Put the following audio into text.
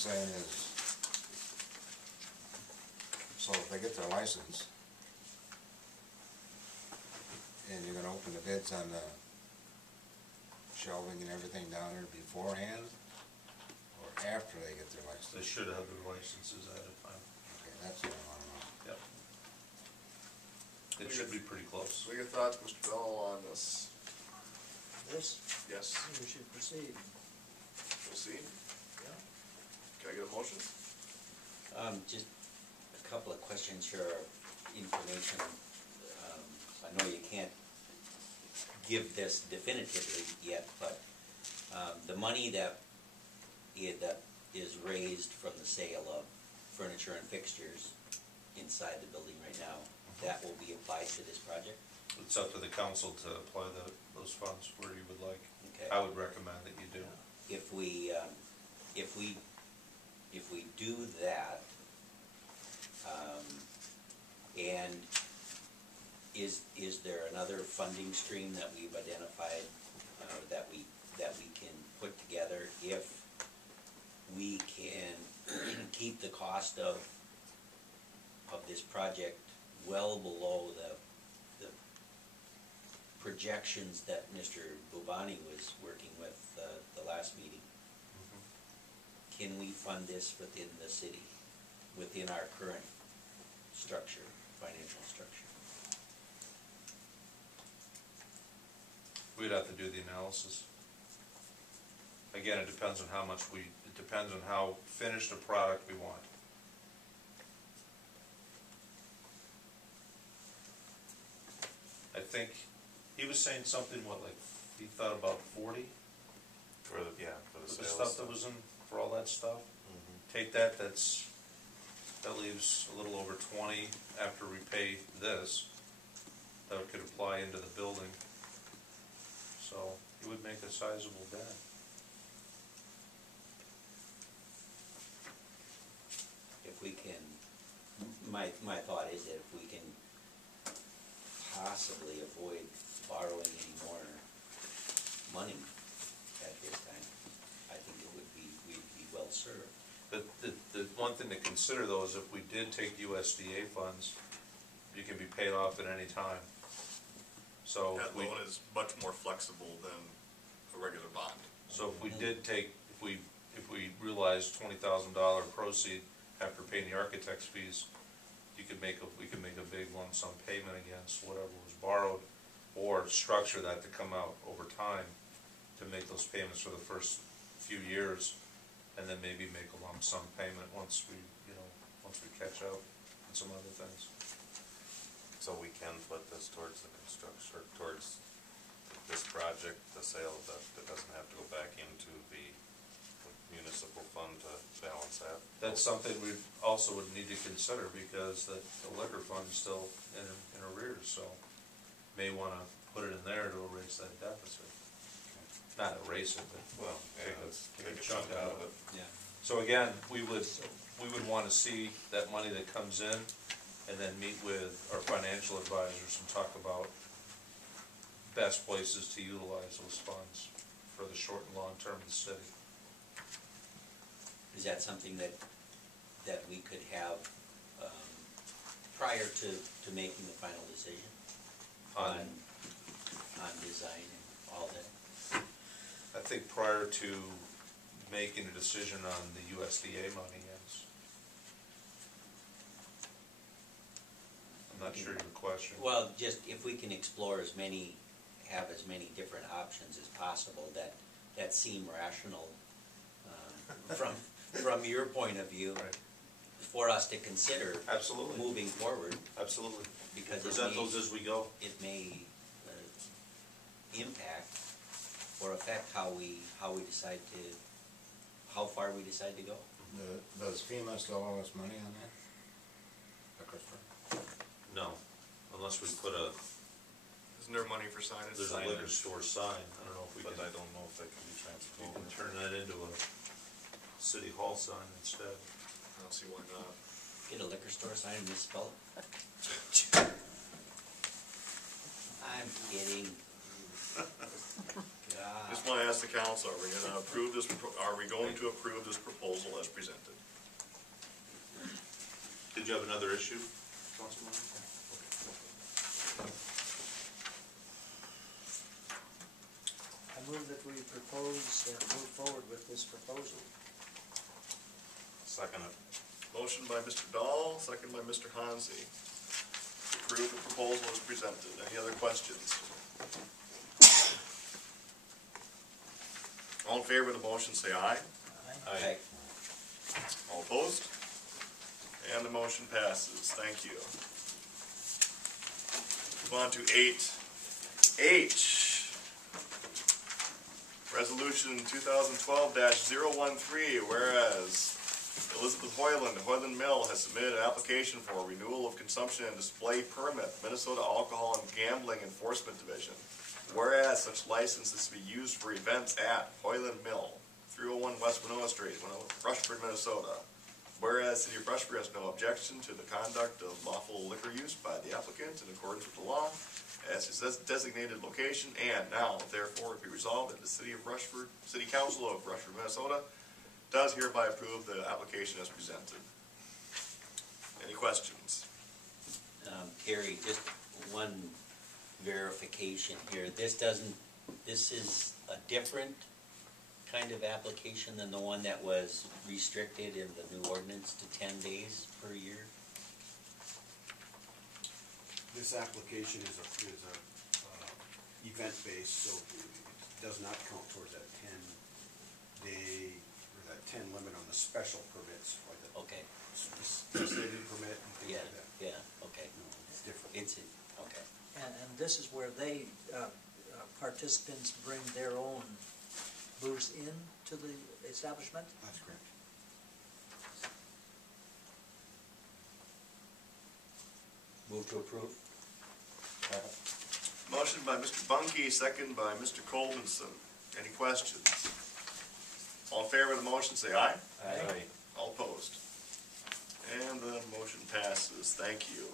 saying is, so if they get their license, and you're gonna open the bids on the shelving and everything down there beforehand, or after they get their license? They should have their licenses ahead of time. Okay, that's what I wanna know. Yep. It should be pretty close. What are your thoughts, Mr. Bell, on this? This, Yes, we should proceed. proceed. Yeah. Can I get a motion? Just a couple of questions here, information. I know you can't give this definitively yet, but the money that is raised from the sale of furniture and fixtures inside the building right now, that will be applied to this project? It's up to the council to apply those funds where you would like. Okay. I would recommend that you do. If we do that, and is there another funding stream that we've identified that we can put together if we can keep the cost of this project well below the projections that Mr. Bubani was working with the last meeting? Can we fund this within the city, within our current structure, financial structure? We'd have to do the analysis. Again, it depends on how much it depends on how finished a product we want. I think he was saying something, what, like, he thought about 40? For the The sales stuff that was in, for all that stuff? Take that, that leaves a little over 20 after we pay this, that could apply into the building. So it would make a sizable dent. If we can, my thought is that if we can possibly avoid borrowing any more money at this time, I think we'd be well served. The one thing to consider though is if we did take USDA funds, you can be paid off at any time. So That loan is much more flexible than a regular bond. So if we did take, if we realized $20,000 proceed after paying the architect's fees, we could make a big lump sum payment against whatever was borrowed, or structure that to come out over time to make those payments for the first few years, and then maybe make a lump sum payment once we catch up on some other things. So we can put this towards the construction, or towards this project, the sale of that, it doesn't have to go back into the municipal fund to balance that? That's something we also would need to consider, because the liquor fund is still in arrears, so may want to put it in there to erase that deficit. Not erase it, but Well, take take a chunk out of it. Yeah. So again, we would want to see that money that comes in, and then meet with our financial advisors and talk about best places to utilize those funds for the short and long term of the city. Is that something that we could have prior to making the final decision on design and all that? I think prior to making a decision on the USDA money, yes. I'm not sure your question. Well, just if we can explore have as many different options as possible that seem rational from your point of view, Right. for us to consider. Absolutely. Moving forward, Absolutely. because Present those as we go. it may impact or affect how far we decide to go. Does FEMA still owe us money on that? No, unless we put Isn't there money for signage? there's a liquor store sign. I don't know if we But can, I don't know if that can be transferred we over. can turn that into a city hall sign instead. I don't see why not. Get a liquor store sign and misspell it. I'm kidding. God. Just want to ask the council, are we going to approve this, are we going to approve this proposal as presented? Did you have another issue, Councilman? I move that we propose and move forward with this proposal. Second it. Motion by Mr. Dahl, second by Mr. Hansi. Approve the proposal as presented. Any other questions? All in favor of the motion, say aye. Aye. All opposed? And the motion passes. Thank you. Move on to 8H. Resolution 2012-013, whereas Elizabeth Hoyland Mill has submitted an application for a renewal of consumption and display permit, Minnesota Alcohol and Gambling Enforcement Division. Whereas such license is to be used for events at Hoyland Mill, 301 West Winona Street, Rushford, Minnesota. Whereas City of Rushford has no objection to the conduct of lawful liquor use by the applicant in accordance with the law as his designated location, and now therefore it be resolved that the City Council of Rushford, Minnesota does hereby approve the application as presented. Any questions? Terry, just one verification here. This is a different kind of application than the one that was restricted in the new ordinance to 10 days per year? This application is event-based, so it does not count towards that 10-day, or that 10 limit on the special permits, like the Okay, city permit and things yeah, like that. yeah, okay. No, it's different. Okay. And this is where they, participants bring their own booze in to the establishment? That's correct. Move to approve? Motion by Mr. Bunky, second by Mr. Colvinson. Any questions? All in favor of the motion, say aye. Aye. All opposed? And the motion passes. Thank you.